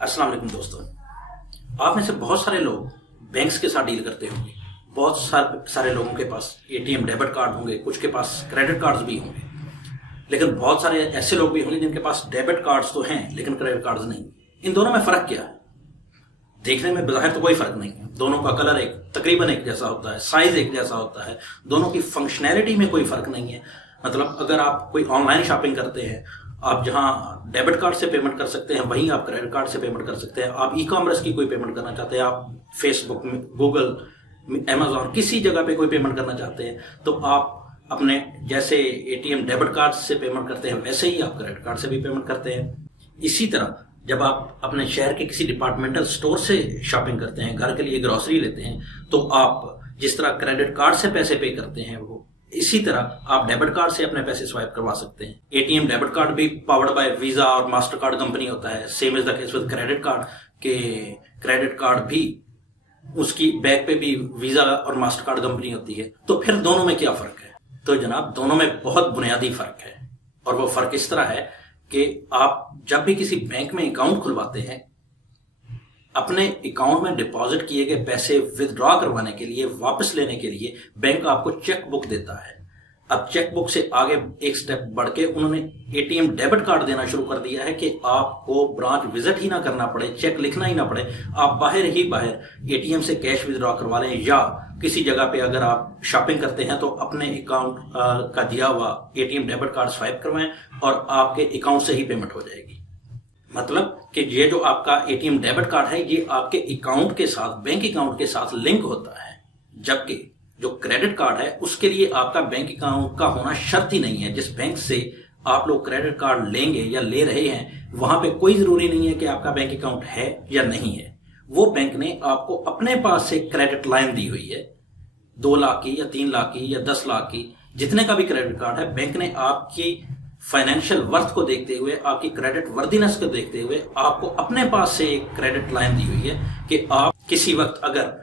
अस्सलाम वालेकुम दोस्तों। आप में से बहुत सारे लोग बैंक्स के साथ डील करते होंगे। बहुत सारे लोगों के पास एटीएम डेबिट कार्ड होंगे, कुछ के पास क्रेडिट कार्ड्स भी होंगे, लेकिन बहुत सारे ऐसे लोग भी होंगे जिनके पास डेबिट कार्ड्स तो हैं लेकिन क्रेडिट कार्ड्स नहीं। इन दोनों में फ़र्क क्या है? देखने में बज़ाहिर तो कोई फ़र्क नहीं है। दोनों का कलर तकरीबन एक जैसा होता है, साइज़ एक जैसा होता है, दोनों की फंक्शनैलिटी में कोई फ़र्क नहीं है। मतलब अगर आप कोई ऑनलाइन शॉपिंग करते हैं, आप जहां डेबिट कार्ड से पेमेंट कर सकते हैं वहीं आप क्रेडिट कार्ड से पेमेंट कर सकते हैं। आप ई कॉमर्स की कोई पेमेंट करना चाहते हैं, आप फेसबुक में, गूगल, अमेजॉन, किसी जगह पे कोई पेमेंट करना चाहते हैं तो आप अपने जैसे एटीएम डेबिट कार्ड से पेमेंट करते हैं वैसे ही आप क्रेडिट कार्ड से भी पेमेंट करते हैं। इसी तरह जब आप अपने शहर के किसी डिपार्टमेंटल स्टोर से शॉपिंग करते हैं, घर के लिए ग्रोसरी लेते हैं, तो आप जिस तरह क्रेडिट कार्ड से पैसे पे करते हैं वो इसी तरह आप डेबिट कार्ड से अपने पैसे स्वाइप करवा सकते हैं। एटीएम डेबिट कार्ड भी पावर्ड बाय वीजा और मास्टर कार्ड कंपनी होता है। Same is the case with credit card के क्रेडिट कार्ड भी उसकी बैक पे भी वीजा और मास्टर कार्ड कंपनी होती है। तो फिर दोनों में क्या फर्क है? तो जनाब दोनों में बहुत बुनियादी फर्क है, और वो फर्क इस तरह है कि आप जब भी किसी बैंक में अकाउंट खुलवाते हैं, अपने अकाउंट में डिपॉजिट किए गए पैसे विदड्रॉ करवाने के लिए, वापस लेने के लिए बैंक आपको चेक बुक देता है। अब चेक बुक से आगे एक स्टेप बढ़ के उन्होंने एटीएम डेबिट कार्ड देना शुरू कर दिया है कि आपको ब्रांच विजिट ही ना करना पड़े, चेक लिखना ही ना पड़े, आप बाहर एटीएम से कैश विदड्रॉ करवा लें, या किसी जगह पे अगर आप शॉपिंग करते हैं तो अपने अकाउंट का दिया हुआ एटीएम डेबिट कार्ड स्वाइप करवाएं और आपके अकाउंट से ही पेमेंट हो जाएगी। मतलब कि ये जो आपका एटीएम डेबिट कार्ड है ये आपके अकाउंट के साथ, बैंक अकाउंट के साथ लिंक होता है, जबकि जो क्रेडिट कार्ड है उसके लिए आपका बैंक अकाउंट का होना शर्त ही नहीं है। जिस बैंक से आप लोग क्रेडिट कार्ड लेंगे या ले रहे हैं वहां पे कोई जरूरी नहीं है कि आपका बैंक अकाउंट है या नहीं है। वो बैंक ने आपको अपने पास से क्रेडिट लाइन दी हुई है, 2 लाख की या 3 लाख की या 10 लाख की, जितने का भी क्रेडिट कार्ड है, बैंक ने आपकी फाइनेंशियल वर्थ को देखते हुए, आपकी क्रेडिट वर्दीनेस को देखते हुए आपको अपने पास से एक क्रेडिट लाइन दी हुई है कि आप किसी वक्त अगर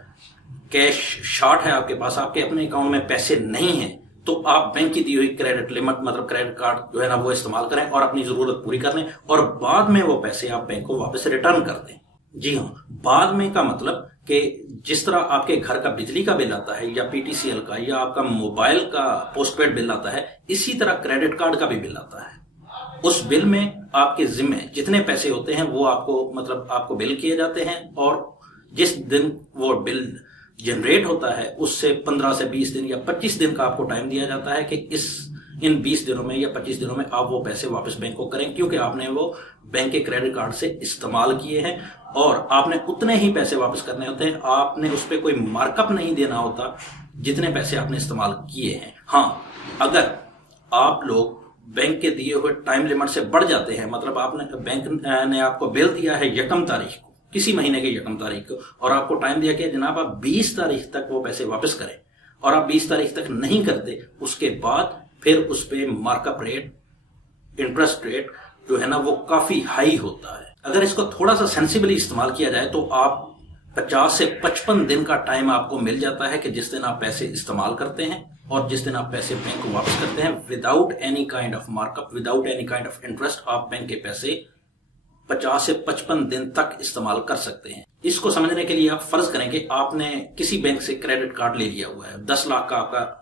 कैश शॉर्ट है आपके पास, आपके अपने अकाउंट में पैसे नहीं है, तो आप बैंक की दी हुई क्रेडिट लिमिट मतलब क्रेडिट कार्ड जो है ना वो इस्तेमाल करें और अपनी जरूरत पूरी कर लें, और बाद में वो पैसे आप बैंक को वापस रिटर्न कर दें। जी हाँ, बाद में का मतलब कि जिस तरह आपके घर का बिजली का बिल आता है या पीटीसीएल का या आपका मोबाइल का पोस्टपेड बिल आता है, इसी तरह क्रेडिट कार्ड का भी बिल आता है। उस बिल में आपके जिम्मे जितने पैसे होते हैं वो आपको बिल किए जाते हैं, और जिस दिन वो बिल जनरेट होता है उससे 15 से 20 दिन या 25 दिन का आपको टाइम दिया जाता है कि इन 20 दिनों में या 25 दिनों में आप वो पैसे वापस बैंक को करें, क्योंकि आपने वो बैंक के क्रेडिट कार्ड से इस्तेमाल किए हैं और आपने उतने ही पैसे वापस करने होते हैं। आपने उस पर कोई मार्कअप नहीं देना होता जितने पैसे आपने इस्तेमाल किए हैं। हाँ, अगर आप लोग बैंक के दिए हुए टाइम लिमिट से बढ़ जाते हैं, मतलब बैंक ने आपको बिल दिया है 1 तारीख को, किसी महीने के 1 तारीख को, और आपको टाइम दिया कि जनाब आप 20 तारीख तक वो पैसे वापस करें, और आप 20 तारीख तक नहीं करते, उसके बाद फिर उस पे मार्कअप रेट, इंटरेस्ट रेट जो है ना वो काफी हाई होता है। अगर इसको थोड़ा सा सेंसिबली इस्तेमाल किया जाए तो आप 50 से 55 दिन का टाइम आपको मिल जाता है कि जिस दिन आप पैसे इस्तेमाल करते हैं और जिस दिन आप पैसे बैंक को वापस करते हैं, without any kind of markup, without any kind of interest, आप बैंक के पैसे 50 से 55 दिन तक इस्तेमाल कर सकते हैं। इसको समझने के लिए आप फर्ज करें कि आपने किसी बैंक से क्रेडिट कार्ड ले लिया हुआ है, 10 लाख का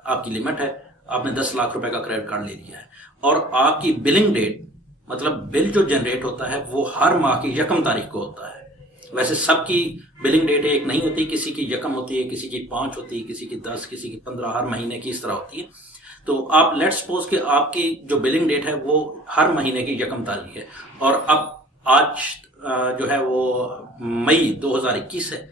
आपकी लिमिट है, आपने 10 लाख रुपए का क्रेडिट कार्ड ले लिया है, और आपकी बिलिंग डेट मतलब बिल जो जनरेट होता है वो हर माह की 1 तारीख को होता है। वैसे सबकी बिलिंग डेट एक नहीं होती, किसी की 1 होती है, किसी की 5 होती है, किसी की 10, किसी की 15, हर महीने की इस तरह होती है। तो आप लेट्स सपोज कि आपकी जो बिलिंग डेट है वो हर महीने की 1 तारीख है, और अब आज जो है वो मई 2021 है,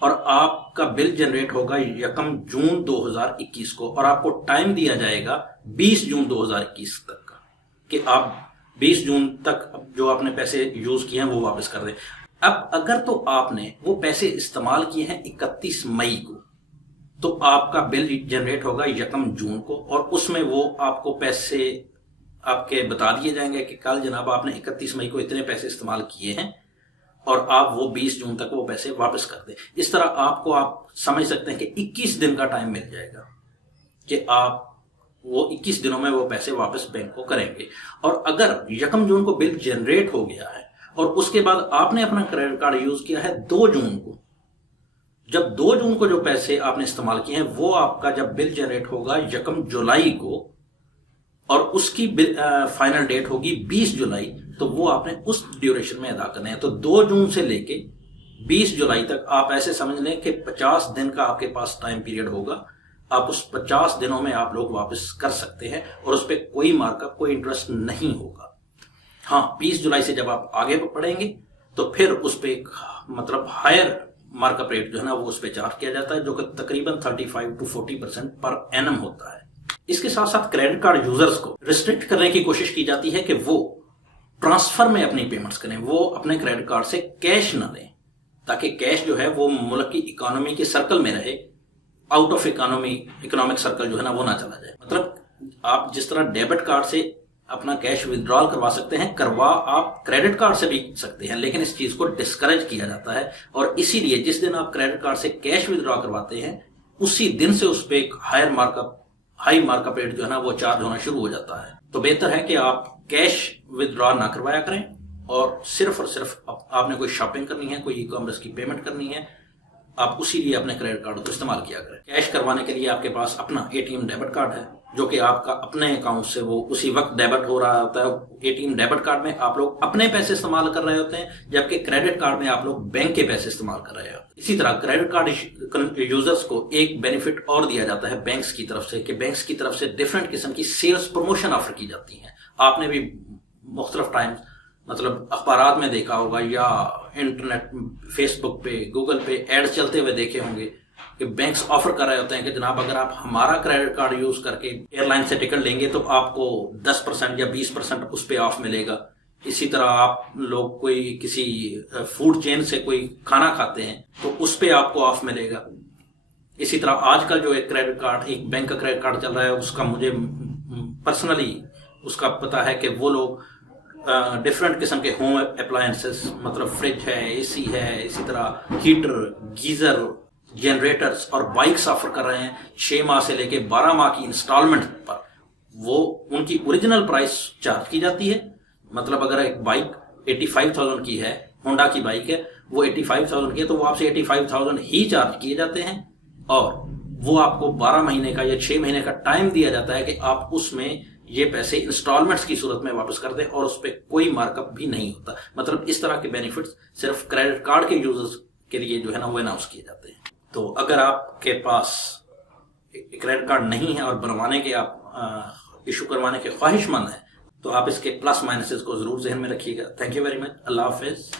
और आपका बिल जनरेट होगा 1 जून 2021 को, और आपको टाइम दिया जाएगा 20 जून 2021 तक का कि आप 20 जून तक जो आपने पैसे यूज किए हैं वो वापस कर दें। अब अगर तो आपने वो पैसे इस्तेमाल किए हैं 31 मई को, तो आपका बिल जनरेट होगा 1 जून को, और उसमें वो आपको पैसे आपके बता दिए जाएंगे कि कल जनाब आपने 31 मई को इतने पैसे इस्तेमाल किए हैं और आप वो 20 जून तक वो पैसे वापस कर दें। इस तरह आप समझ सकते हैं कि 21 दिन का टाइम मिल जाएगा कि आप वो 21 दिनों में वो पैसे वापस बैंक को करेंगे। और अगर 1 जून को बिल जनरेट हो गया है اور اس کے بعد آپ نے اپنا کریڈٹ کارڈ یوز کیا ہے 2 جون کو. جب 2 جون کو جو پیسے آپ نے استعمال کیے ہیں وہ آپ کا جب بل جنریٹ ہوگا 1 جولائی کو اور اس کی فائنل ڈیٹ ہوگی 20 جولائی، تو وہ آپ نے اس ڈیوریشن میں ادا کرنے ہیں. تو 2 جون سے لے کے 20 جولائی تک آپ ایسے سمجھ لیں کہ 50 دن کا آپ کے پاس ٹائم پیریڈ ہوگا. آپ اس 50 دنوں میں آپ لوگ واپس کر سکتے ہیں اور اس پہ کوئی مارک اپ، کوئی انٹرسٹ نہیں ہوگا. ہاں 20 جولائی سے جب آپ آگے پڑھیں گے تو پھر اس پہ مطلب ہائر مارک اپ ریٹ جو ہے نا وہ اس پہ چارج کیا جاتا ہے، جو کہ تقریباً 35 to 40% پر اینم ہوتا ہے. اس کے ساتھ ساتھ کریڈٹ کارڈ یوزرز کو ریسٹرکٹ کرنے کی کوشش کی جاتی ہے کہ وہ ٹرانسفر میں اپنی پیمنٹس کریں، وہ اپنے کریڈٹ کارڈ سے کیش نہ لیں، تاکہ کیش جو ہے وہ ملک کی اکانومی کے سرکل میں رہے، آؤٹ آف اکنامک سرکل جو ہے نا وہ نہ چلا جائے. مطلب آپ جس طرح ڈیبٹ کارڈ سے اپنا کیش ودرال کروا سکتے ہیں، آپ کریڈٹ کارڈ سے بھی سکتے ہیں، لیکن اس چیز کو ڈسکریج کیا جاتا ہے. اور اسی لیے جس دن آپ کریڈٹ کارڈ سے کیش ودرا کرواتے ہیں اسی دن سے اس پہ ایک ہائی مارک اپ ریٹ جو ہے نا وہ چارج ہونا شروع ہو جاتا ہے. تو بہتر ہے کہ آپ کیش ودرا نہ کروایا کریں اور صرف آپ نے کوئی شاپنگ کرنی ہے، کوئی ای کامرس کی پیمنٹ کرنی ہے، آپ اسی لیے اپنے کریڈٹ کارڈ کو استعمال کیا کریں. کیش کروانے کے لیے آپ کے پاس اپنا ATM ڈیبٹ کارڈ ہے جو کہ آپ کا اپنے اکاؤنٹ سے وہ اسی وقت ڈیبٹ ہو رہا ہوتا ہے. ATM ڈیبٹ کارڈ میں آپ لوگ اپنے پیسے استعمال کر رہے ہوتے ہیں، جبکہ کریڈٹ کارڈ میں آپ لوگ بینک کے پیسے استعمال کر رہے ہوتے ہیں. اسی طرح کریڈٹ کارڈ یوزرز کو ایک بینیفٹ اور دیا جاتا ہے بینکس کی طرف سے، کہ بینکس کی طرف سے ڈیفرنٹ قسم کی سیلز پروموشن آفر کی جاتی ہیں. آپ نے بھی مختلف ٹائم مطلب اخبارات میں دیکھا ہوگا یا انٹرنیٹ، فیس بک پہ، گوگل پہ ایڈ چلتے ہوئے دیکھے ہوں گے کہ بینکس آفر کر رہے ہوتے ہیں کہ جناب اگر آپ ہمارا کریڈٹ کارڈ یوز کر کے ایئر لائن سے ٹکٹ لیں گے تو آپ کو 10% یا 20% اس پہ آف ملے گا. اسی طرح آپ لوگ کوئی کسی فوڈ چین سے کوئی کھانا کھاتے ہیں تو اس پہ آپ کو آف ملے گا. اسی طرح آج کل جو ایک کریڈٹ کارڈ، ایک بینک کا کریڈٹ کارڈ چل رہا ہے، اس کا مجھے پرسنلی اس کا پتا ہے کہ وہ لوگ ڈفرنٹ قسم کے ہوم اپلائنسز، مطلب فریج ہے، AC ہے، اسی طرح ہیٹر، گیزر، جنریٹرز اور بائکس آفر کر رہے ہیں 6 ماہ سے لے کے 12 ماہ کی انسٹالمنٹ پر. وہ ان کی اوریجنل پرائس چارج کی جاتی ہے. مطلب اگر ایک بائک 85,000 کی ہے، ہونڈا کی بائک ہے، وہ 85,000 کی ہے تو وہ آپ سے 85,000 ہی چارج کیے جاتے ہیں اور وہ آپ کو 12 مہینے کا یا 6 مہینے کا ٹائم دیا جاتا ہے کہ آپ اس میں یہ پیسے انسٹالمنٹس کی صورت میں واپس کر دیں اور اس پہ کوئی مارک اپ بھی نہیں ہوتا. مطلب اس طرح کے بینیفٹس صرف کریڈٹ کارڈ کے یوزرز کے لیے جو ہے نا وہ اناؤنس کیے جاتے ہیں. تو اگر آپ کے پاس کریڈٹ کارڈ نہیں ہے اور بنوانے کے آپ ایشو کروانے کے خواہش مند ہیں تو آپ اس کے پلس مائنسز کو ضرور ذہن میں رکھیے گا. Thank you very much. اللہ حافظ.